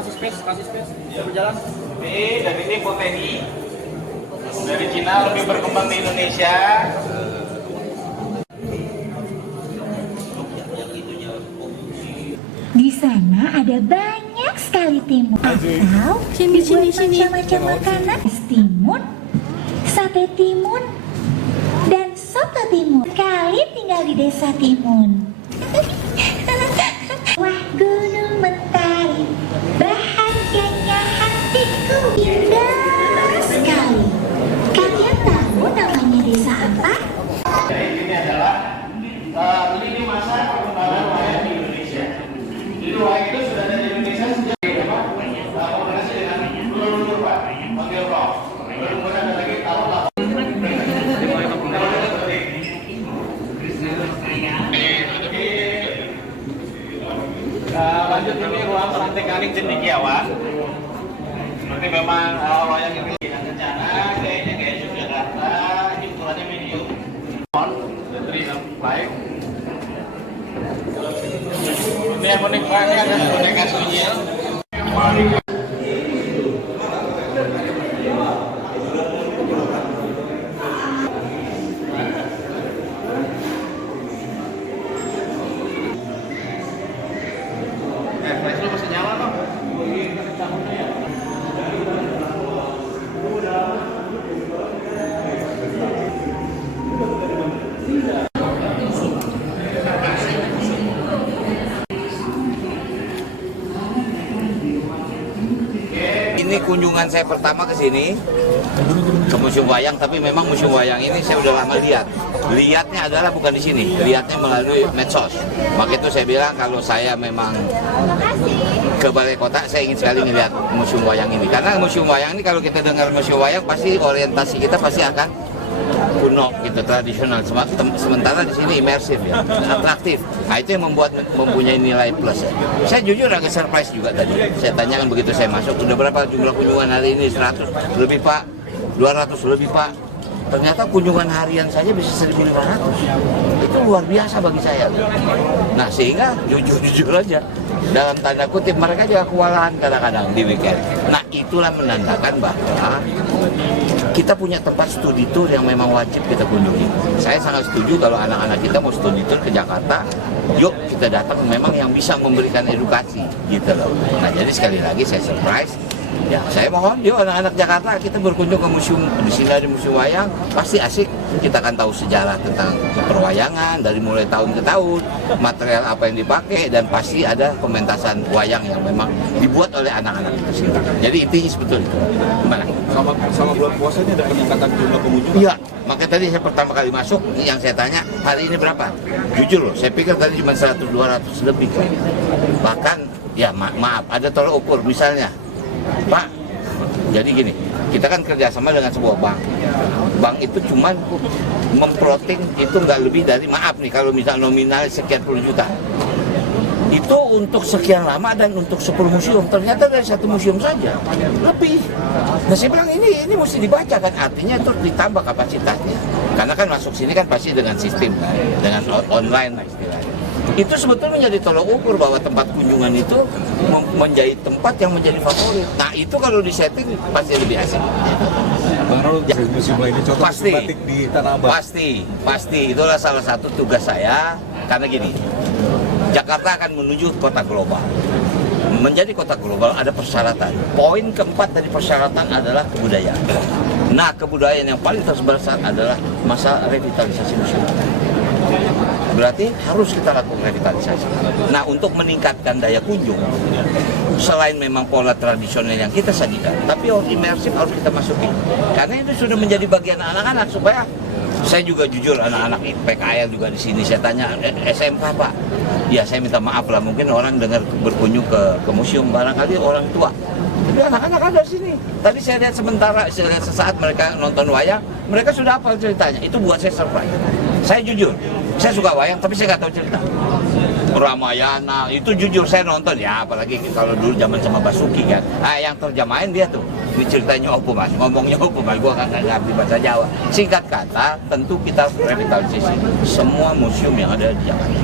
kasih space, berjalan. Ini dari tim Poteni dari Cina lebih berkembang di Indonesia. Di sana ada banyak sekali timun atau dibuat macam-macam makanan. Timun, sate timun, dan soto timun. Kali tinggal di desa Timun. Wah, Gunung Mentari, bahagianya hatiku, indah sekali. Kalian tahu namanya desa apa? Ini adalah lini masa perkembangan wayang di Indonesia. Jadi wayang itu sudah ada di Indonesia sejak koordinasi dengan leluhur Pak, panggil Prof. Baru kemudian ada lagi tahun 8. Lanjut ini ruang Santekaning Cendekiawan. Berarti memang wayang ini yang kencana, gayanya gaya Yogyakarta, ukurannya medium. Baik. Ini yang unik banget ada boneka Sunyil. Flash lu masih nyala toh? Ini kunjungan saya pertama ke sini, ke Museum Wayang, tapi memang Museum Wayang ini saya udah lama lihat. Lihatnya adalah bukan di sini, lihatnya melalui medsos. Maka itu saya bilang kalau saya memang ke Balai Kota, saya ingin sekali melihat Museum Wayang ini. Karena Museum Wayang ini kalau kita dengar Museum Wayang, pasti orientasi kita pasti akan kuno gitu, tradisional. Sementara di sini imersif ya, atraktif. Nah itu yang mempunyai nilai plus. Saya jujur agak surprise juga tadi. Saya tanyakan begitu saya masuk, udah berapa jumlah kunjungan hari ini? 100 lebih Pak, 200 lebih Pak. Ternyata kunjungan harian saja bisa 1.500. Itu luar biasa bagi saya. Nah sehingga jujur aja, dalam tanda kutip mereka juga kewalahan kadang-kadang di weekend. Nah itulah menandakan bahwa kita punya tempat studi tour yang memang wajib kita kunjungi. Saya sangat setuju kalau anak-anak kita mau studi tour ke Jakarta, yuk kita datang memang yang bisa memberikan edukasi gitu loh. Nah jadi sekali lagi saya surprise. Ya, saya mohon yuk anak-anak Jakarta kita berkunjung ke museum. Di sini ada Museum Wayang, pasti asik. Kita akan tahu sejarah tentang perwayangan dari mulai tahun ke tahun, material apa yang dipakai, dan pasti ada pementasan wayang yang memang dibuat oleh anak-anak itu sendiri. Jadi intinya sebetulnya itu. Gimana? Sama bulan puasa ini ada peningkatan jumlah pengunjung? Iya, makanya tadi saya pertama kali masuk, yang saya tanya hari ini berapa? Jujur loh, saya pikir tadi cuma 100-200 lebih. Bahkan ya maaf, ada tolak ukur misalnya. Pak, jadi gini, kita kan kerjasama dengan sebuah bank. Bank itu cuma memplotting itu nggak lebih dari, maaf nih, kalau misal nominal sekian puluh juta. Itu untuk sekian lama dan untuk 10 museum. Ternyata dari satu museum saja lebih. Nah saya bilang ini mesti dibaca kan, artinya itu ditambah kapasitasnya. Karena kan masuk sini kan pasti dengan sistem, dengan online lah istilahnya. Itu sebetulnya menjadi tolak ukur bahwa tempat kunjungan itu menjadi tempat yang menjadi favorit. Nah itu kalau disetting pasti lebih asik. Bang Rul, museum ini contoh Pasti, batik di Tanah Abang. pasti. Itulah salah satu tugas saya. Karena gini, Jakarta akan menuju kota global. Menjadi kota global ada persyaratan. Poin keempat dari persyaratan adalah kebudayaan. Nah kebudayaan yang paling terbesar adalah masa revitalisasi museum. Berarti harus kita lakukan revitalisasi. Nah untuk meningkatkan daya kunjung, selain memang pola tradisional yang kita sajikan, tapi imersif harus kita masukin. Karena itu sudah menjadi bagian anak-anak, supaya saya juga jujur, anak-anak PKL juga di sini saya tanya, SMK Pak? Ya saya minta maaf lah, mungkin orang dengar berkunjung ke museum, barangkali orang tua. Tapi anak-anak ada di sini. Tadi saya lihat sesaat mereka nonton wayang, mereka sudah hafal ceritanya. Itu buat saya surprise. Saya jujur, saya suka wayang tapi saya nggak tahu cerita. Ramayana itu jujur saya nonton ya, apalagi kalau dulu zaman sama Basuki kan. Yang terjemahin dia tuh, ini ceritanya apa mas, ngomongnya apa mas, gua nggak ngerti bahasa Jawa. Singkat kata, tentu kita revitalisasi semua museum yang ada di Jakarta.